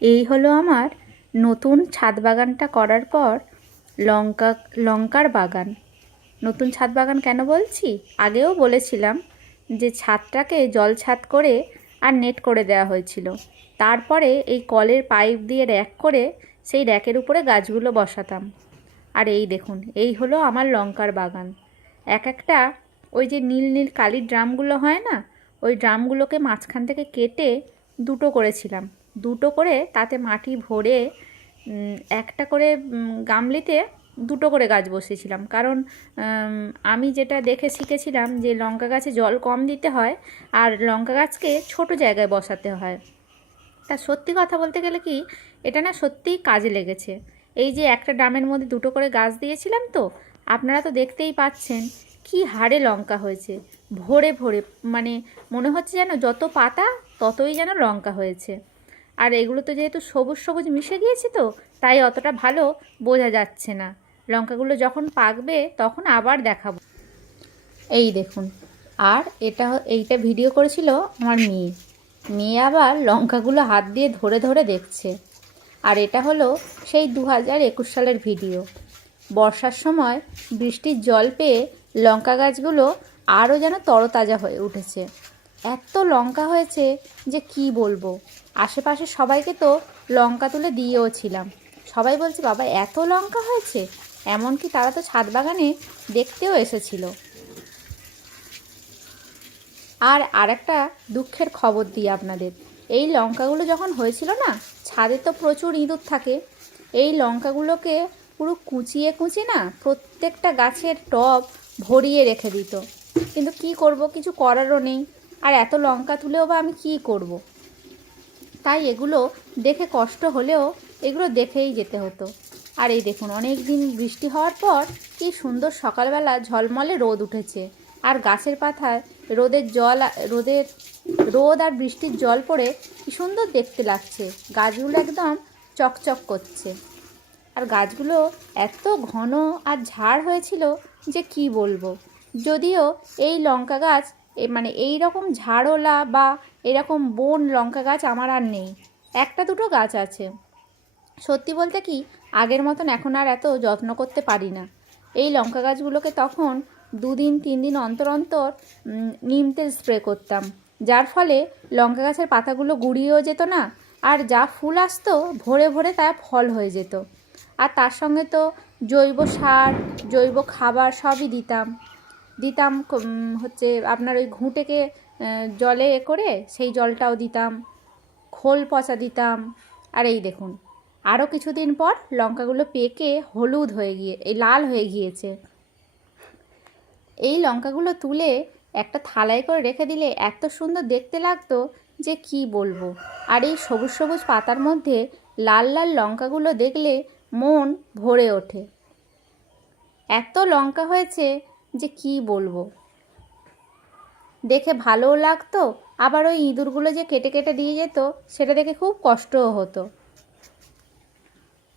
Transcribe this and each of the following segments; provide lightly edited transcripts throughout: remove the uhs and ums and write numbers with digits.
এই হলো আমার নতুন ছাদ বাগানটা করার পর লঙ্কার বাগান। নতুন ছাদ বাগান কেন বলছি, আগেও বলেছিলাম যে ছাদটাকে জল ছাদ করে আর নেট করে দেওয়া হয়েছিল। তারপরে এই কলের পাইপ দিয়ে র্যাক করে সেই র্যাকের উপরে গাছগুলো বসাতাম। আর এই দেখুন, এই হলো আমার লঙ্কার বাগান। এক একটা ওই যে নীল নীল কালির ড্রামগুলো হয় না, ওই ড্রামগুলোকে মাঝখান থেকে কেটে দুটো করেছিলাম। দুটো করে তাতে মাটি ভরে একটা করে গামলিতে দুটো করে গাছ বসিয়েছিলাম। কারণ আমি যেটা দেখে শিখেছিলাম যে লঙ্কা গাছে জল কম দিতে হয় আর লঙ্কা গাছকে ছোট জায়গায় বসাতে হয়। তা সত্যি কথা বলতে গেলে কি, এটা না সত্যিই কাজে লেগেছে। এই যে একটা ড্রামের মধ্যে দুটো করে গাছ দিয়েছিলাম, তো আপনারা তো দেখতেই পাচ্ছেন কি হারে লঙ্কা হয়েছে, ভরে ভরে। মানে মনে হচ্ছে যেন যত পাতা ততই যেন লঙ্কা হয়েছে। আর এগুলো তো যেহেতু সবুজ সবুজ মিশে গিয়েছে, তো তাই অতটা ভালো বোঝা যাচ্ছে না। লঙ্কাগুলো যখন পাকবে তখন আবার দেখাবো। এই দেখুন, আর এইটা ভিডিও করেছিল আমার মেয়ে আবার লঙ্কাগুলো হাত দিয়ে ধরে ধরে দেখছে। আর এটা হলো সেই 2021 সালের ভিডিও। বর্ষার সময় বৃষ্টির জল পেয়ে লঙ্কা গাছগুলো আরও যেন তরতাজা হয়ে উঠেছে। এত লঙ্কা হয়েছে যে কি বলবো। আশেপাশে সবাইকে তো লঙ্কা তুলে দিয়েও ছিলাম। সবাই বলছে, বাবা এত লঙ্কা হয়েছে। এমনকি তারা তো ছাদ বাগানে দেখতেও এসেছিল। আর একটা দুঃখের খবর দিই আপনাদের। এই লঙ্কাগুলো যখন হয়েছিল না, ছাদে তো প্রচুর ইঁদুর থাকে। এই লঙ্কাগুলোকে পুরো কুচিয়ে কুচিয়ে না প্রত্যেকটা গাছের টব ভরিয়ে রেখে দিত। কিন্তু কি করব, কিছু করারও নেই। আর এত লঙ্কা তুলেও বা আমি কি করব। তাই এগুলো দেখে কষ্ট হলেও এগুলো দেখেই যেতে হতো। আর এই দেখুন, অনেক দিন বৃষ্টি হওয়ার পর কি সুন্দর সকালবেলা ঝলমলে রোদ উঠেছে। আর গাছের পাতায় রোদ আর বৃষ্টির জল পড়ে কি সুন্দর দেখতে লাগছে। গাছগুলো একদম চকচক করছে। আর গাছগুলো এত ঘন আর ঝাড় হয়েছিল যে কি বলবো। যদিও এই লঙ্কা গাছ মানে এই রকম ঝাড়ওয়ালা বা এরকম বন লঙ্কা গাছ আমার আর নেই। একটা দুটো গাছ আছে। সত্যি বলতে কি, আগের মতন এখন আর এত যত্ন করতে পারি না। এই লঙ্কা গাছগুলোকে তখন 2-3 দিন অন্তর অন্তর নিম তেল স্প্রে করতাম, যার ফলে লঙ্কা গাছের পাতাগুলো গুঁড়িয়েও যেত না। আর যা ফুল আসতো ভরে ভরে তা ফল হয়ে যেত। আর তার সঙ্গে তো জৈব সার, জৈব খাবার সবই দিতাম হচ্ছে আপনার ওই ঘুঁটেকে জলে করে সেই জলটাও দিতাম, খোল পচা দিতাম। আর এই দেখুন, আরও কিছুদিন পর লঙ্কাগুলো পেকে হলুদ হয়ে লাল হয়ে গিয়েছে। এই লঙ্কাগুলো তুলে একটা থালায় করে রেখে দিলে এত সুন্দর দেখতে লাগতো যে কি বলবো। আর এই সবুজ সবুজ পাতার মধ্যে লাল লাল লঙ্কাগুলো দেখলে মন ভরে ওঠে। এত লঙ্কা হয়েছে যে কি বলবো। দেখে ভালোও লাগতো, আবার ওই ইঁদুরগুলো যে কেটে কেটে দিয়ে যেত সেটা দেখে খুব কষ্টও হতো।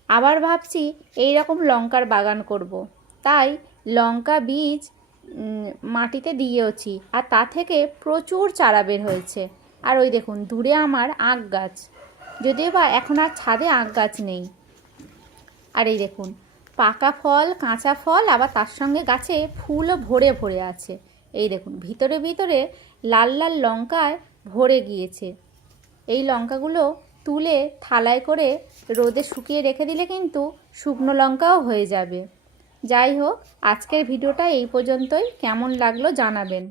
আবার ভাবছি এই রকম লঙ্কার বাগান করব। তাই লঙ্কা বীজ মাটিতে দিয়েওছি, আর তা থেকে প্রচুর চারা বের হয়েছে। আর ওই দেখুন দূরে আমার আখ গাছ, যদিও বা এখন আর ছাদে আখ গাছ নেই। আর এই দেখুন পাকা ফল, কাঁচা ফল, আবার তার সঙ্গে গাছে ফুলও ভরে ভরে আছে। এই দেখুন ভিতরে ভিতরে লাল লাল লঙ্কায় ভরে গিয়েছে। এই লঙ্কাগুলো তুলে থালায় করে রোদে শুকিয়ে রেখে দিলে কিন্তু শুকনো লঙ্কাও হয়ে যাবে। যাই হোক, আজকের ভিডিওটা এই পর্যন্তই। কেমন লাগলো জানাবেন।